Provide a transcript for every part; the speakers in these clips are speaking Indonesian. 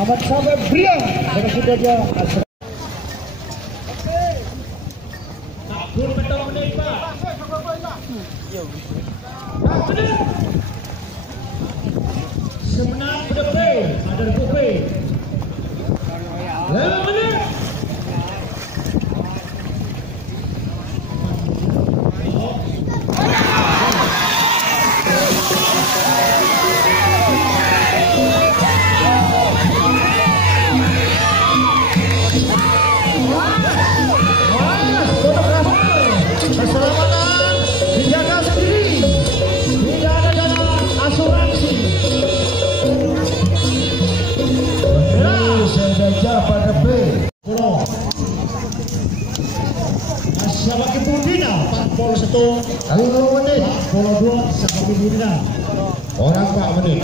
Ahmad Sabar Brian dengan sudah dia semenang berdepan ada Kopi 5 menit. Pada B Sabaki Purdina 41 menit 42 Sabaki Purdina orang 4 menit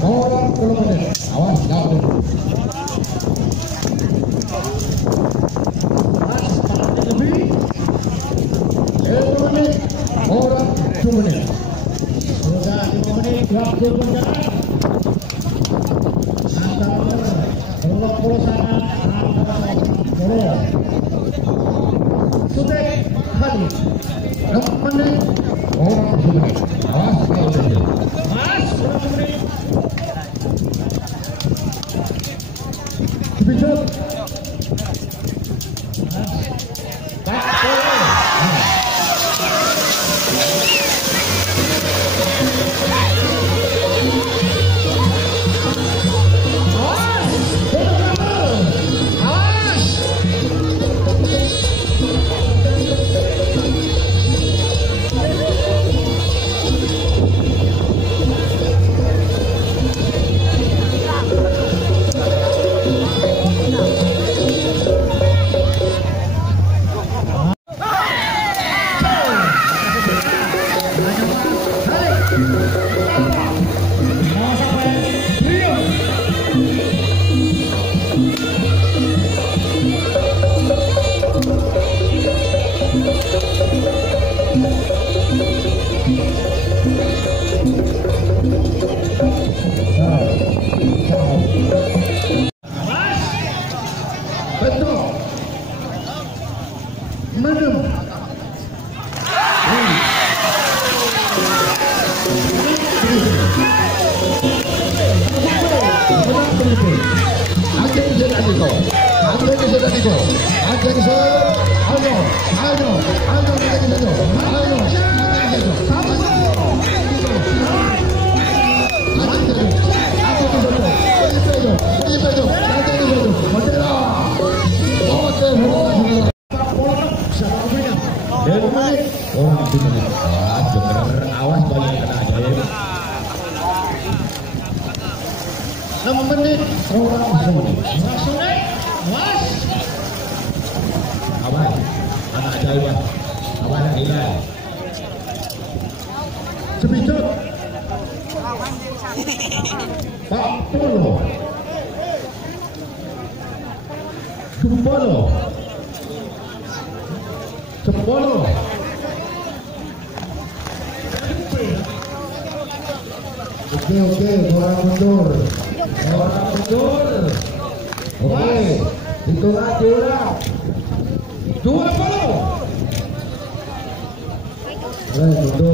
orang 10 menit awas gak menit lebih 10 menit orang 2 menit sudah 5 menit waktu berjalan antara Blok Polo sana antara Korea sudah kali 6 menit orang 2 menit awas kalau menit mas 2 menit Bijak Cepolo Oke, orang mundur. Oke, hitungan diulang. 20. Mundur.